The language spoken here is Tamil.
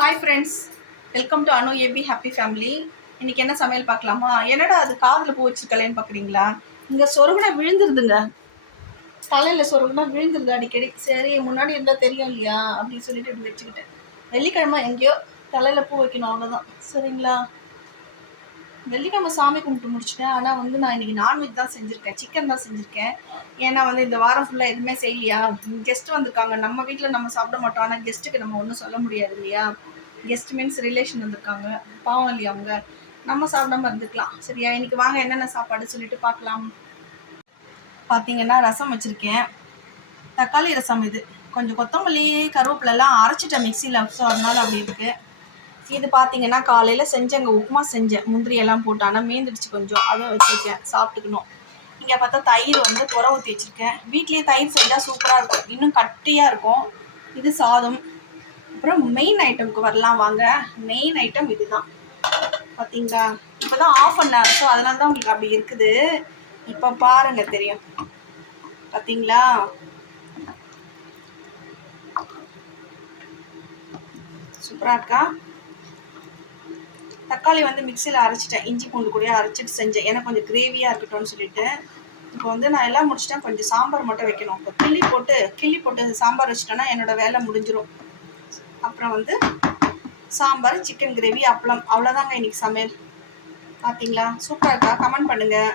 Hi friends, welcome to Anu AB happy family. இன்றைக்கி என்ன சமையல் பார்க்கலாமா? என்னடா அது காதில் பூ வச்சுருக்கலேன்னு பார்க்குறீங்களா? இங்கே சொருகுனா விழுந்துருதுங்க, தலையில் சொருகுனா விழுந்துருது அடிக்கடி. சரி, முன்னாடி இருந்தால் தெரியும் இல்லையா அப்படின்னு சொல்லிட்டு இப்படி வச்சுக்கிட்டேன். வெள்ளிக்கிழமை எங்கேயோ தலையில் பூ வைக்கணும், அவ்வளோதான். சரிங்களா? வெள்ளிக்கிழமை சாமி கும்பிட்டு முடிச்சிட்டேன். ஆனால் நான் இன்றைக்கி நான்வெஜ் தான் செஞ்சுருக்கேன், சிக்கன் தான் செஞ்சுருக்கேன். ஏன்னா இந்த வாரம் ஃபுல்லாக எதுவுமே செய்யலையா, கெஸ்ட்டு வந்திருக்காங்க. நம்ம வீட்டில் நம்ம சாப்பிட மாட்டோம், ஆனால் கெஸ்ட்டுக்கு நம்ம ஒன்றும் சொல்ல முடியாது இல்லையா. கெஸ்ட் மீன்ஸ் ரிலேஷன் வந்திருக்காங்க, பாவம் இல்லையா அவங்க, நம்ம சாப்பிடாம இருந்துக்கலாம். சரியா? இன்றைக்கி வாங்க என்னென்ன சாப்பாடு சொல்லிட்டு பார்க்கலாம். பார்த்தீங்கன்னா ரசம் வச்சுருக்கேன், தக்காளி ரசம். இது கொஞ்சம் கொத்தமல்லி கருவேப்பிலெல்லாம் அரைச்சிட்டேன் மிக்சியில், ஸோ அதனால் அப்படி இருக்குது. இது பார்த்தீங்கன்னா காலையில் செஞ்சேங்க, உப்புமா செஞ்சேன், முந்திரியெல்லாம் போட்டு. ஆனால் மீந்துடுச்சு கொஞ்சம், அதுவும் வச்சுருக்கேன், சாப்பிட்டுக்கணும். இங்கே பார்த்தா தயிர் புற ஊற்றி வச்சுருக்கேன். வீட்லேயே தயிர் செஞ்சால் சூப்பராக இருக்கும், இன்னும் கட்டியாக இருக்கும். இது சாதம். அப்புறம் மெயின் ஐட்டமுக்கு வரலாம் வாங்க. மெயின் ஐட்டம் இது தான். பார்த்தீங்களா, இப்போ தான் ஆஃப் பண்ணார், ஸோ அதனால தான் உங்களுக்கு அப்படி இருக்குது. இப்போ பாருங்கள், தெரியும். பார்த்தீங்களா, சூப்பராக இருக்கா? தக்காளி மிக்சியில் அரைச்சிட்டேன், இஞ்சி பூண்டு கூட அரைச்சிட்டு செஞ்சேன், ஏன்னா கொஞ்சம் கிரேவியாக இருக்கட்டும்னு சொல்லிட்டு. இப்போ நான் எல்லாம் முடிச்சிட்டேன், கொஞ்சம் சாம்பார் மட்டும் வைக்கணும். இப்போ கிள்ளி போட்டு சாம்பார் வச்சிட்டேன்னா என்னோடய வேலை முடிஞ்சிடும். அப்புறம் சாம்பார், சிக்கன் கிரேவி, அப்பளம், அவ்வளோதாங்க இன்றைக்கி சமையல். பார்த்தீங்களா, சூப்பராக இருக்கா? கமெண்ட் பண்ணுங்கள்.